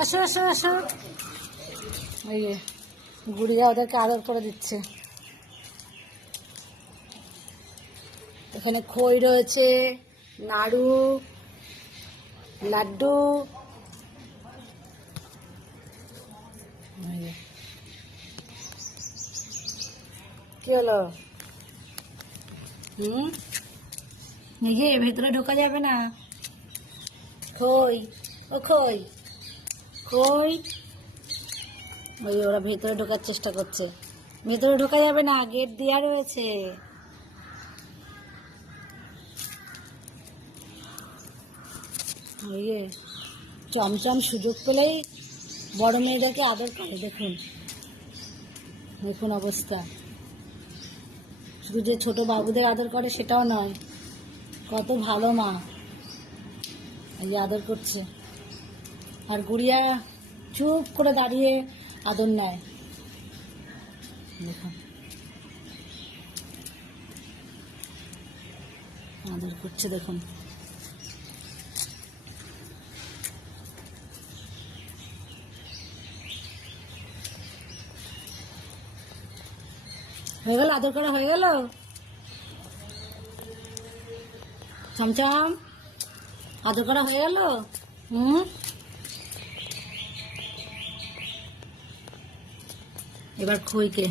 আসো আসো আসো। ওই যে গুড়িয়া ওদেরকে আদর করে দিচ্ছে। এখানে খই রয়েছে, নাড়ু, লাড্ডু। কি হলো? নিজে ভেতরে ঢোকা যাবে না। খই, ও খই, খই। ওই ওরা ভেতরে ঢোকার চেষ্টা করছে। ভেতরে ঢোকা যাবে না, গেট দেওয়া রয়েছে। ওই যে চমচম সুযোগ পেলেই বড় মেয়েদেরকে আদর করে। দেখুন দেখুন অবস্থা। শুধু যে ছোট বাবুদের আদর করে সেটাও নয়, কত ভালো মা। এই আদর করছে, আর গুড়িয়া চুপ করে দাঁড়িয়ে আদর নেয়। দেখুন আদর করছে, দেখুন। হয়ে গেল, আদর করা হয়ে গেল। চমচম আদর করা হয়ে গেল। এবার খইকে